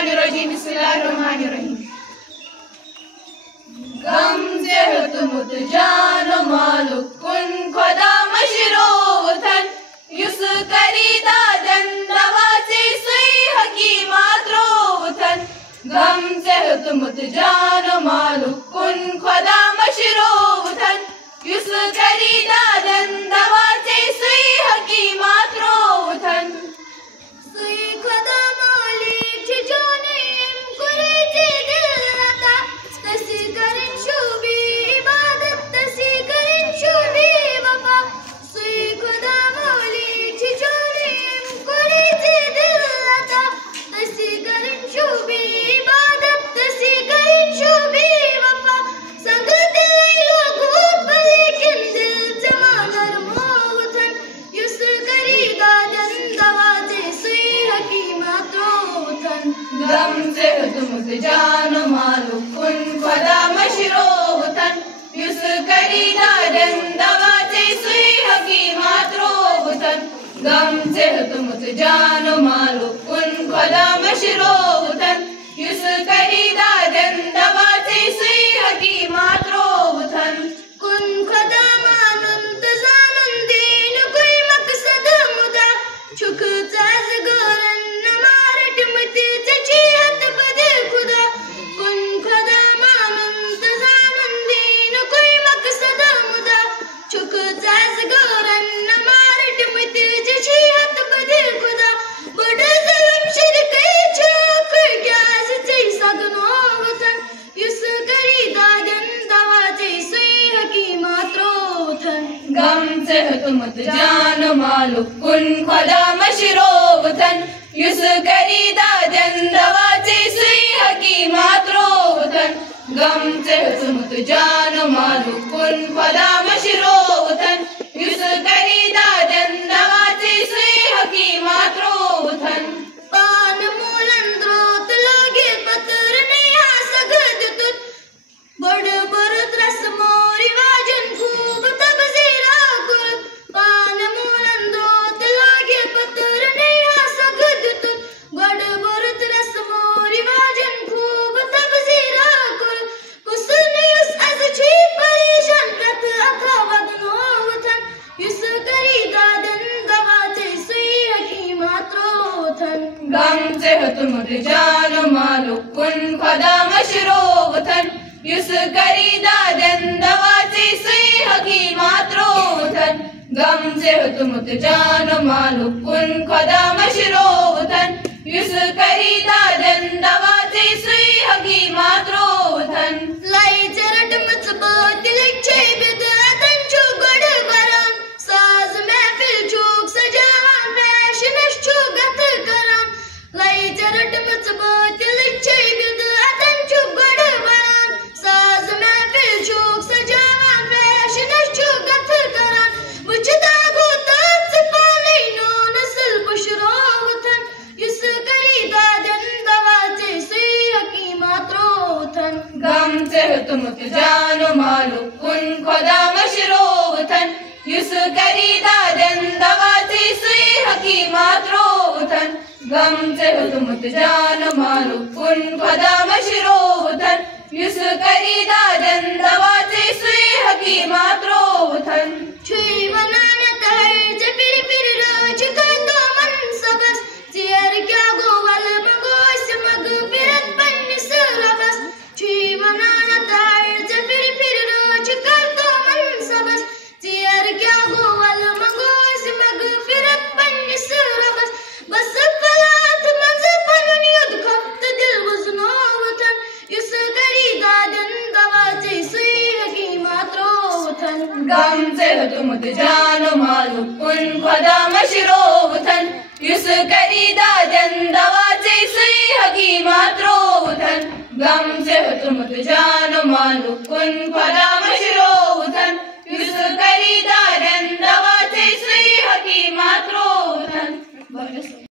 Bismillahirrahmanirrahim. Bismillahirrahmanirrahim. गम से हो तुम जानो मालूक कुन खुदा मशरो वतन युस करीदा दंदवासे सुई हकीमात्रो वतन गम से हो तुम जानो मालूक कुन खुदा मशरो वतन युस करीदा दंदवासे सुई हकीमात्रो वतन सुई खुदा मालिक जोने करे दिल लगा तसी करें शुभी इबादत तसी करें शुभी वफा सुई खुदा मालिक जोने करे दिल लगा तसी करें शुभी इबादत तसी करें शुभी वफा संग दिल लोगों पर लेकिन दिल जमानर मोहतन युस करीदा दंदवाजे सुई हकीमत रोतन गम से तुम जानो मालूक कुन खुदा मशरो वतन युस करीदा दंदवाजे सुई हकीमत रोतन गम से तुम जानो मालूक कुन खुदा मशरो वतन युस करीदा दंदवाजे सुई हकीमत रोतन कुन खुदा मानुन तजानुन दीन कोई मकसद मुदा छुक जाज गोरन नमारट मत चचियत बदे खुदा कुन खुदा मानुन तजानुन दीन कोई मकसद मुदा छुक जाज गोरन नमारट मत चचियत बदे खुदा बड़ ज़ुल्म शिरक छक ग्यास चई सगनो वतन युस करीदा दंदवाजे सुई हकीमत रोतन गम से तुम जानो मालूक कुन खुदा मशरो वतन युस करीदा दंदवाजे सुई हकीमत रोतन गम से तुम जानो मालूक कुन खुदा मशरो वतन युस करीदा दंदवाजे सुई हकीमत रोतन पान मूलन द्रोत लागे पतर नहीं आ सकद तुत बड़ बरत रस्मो रिवाजन खूब तब जीरा कुल पान मूलन द्रोत लागे पतर नहीं आ सकद तुत बड़ बरत रस्मो रिवाजन खूब तब जीरा कुल कुसन युस अज छी परेशान रत अथा वदनो वतन युस करीदा दंदवाजे सुई हकीमत रोतन गम से तुम जानो मालूक कुन खुदा मशरो वतन युस करीदा दंदवाजे सुई हकीमत रोतन गम से तुम जानो मालूक कुन खुदा मशरो वतन युस करीदा दंदवाजे सुई हकीमत रोतन लाई जरट मचबो दिलचे बिदअतन चु गड बरान साज महफिल चूक सजावान फैशनश चु गथ करान लाई जरट मचबो दिलचे बिदअतन चु गड बरान साज महफिल चूक सजावान फैशनश चु गथ करान मुझदा गोतात पानी नो नस्ल पुशरो वतन युस करीदा दंदवाजे सुई हकीमत रोतन गम से तुम जानो मालूक कुन खुदा मशरो वतन युस करीदा दंदवाजे सुई हकीमत रोतन गम से तुम जानो मालूक कुन खुदा मशरो वतन युस करीदा दंदवाजे सुई हकीमत रोतन छुई वनानत है जबिर फिर रोज कर दो मन सबस जियर क्या गोवल मगोस मगफिरत बन सरबस छुई वनानत है जबिर फिर रोज कर दो मन सबस जियर क्या गोवल मगोस मगफिरत बन सरबस बस फलात मंज फनुन युद खफ्त दिल वजनो वतन युस करीदा दंदवाजे सुई हकीमत रोतन गम से तुम जानो मालूक कुन खुदा मशरो वतन युस करीदा दंदवाजे सुई हकीमत रोतन गम से तुम जानो मालूक कुन खुदा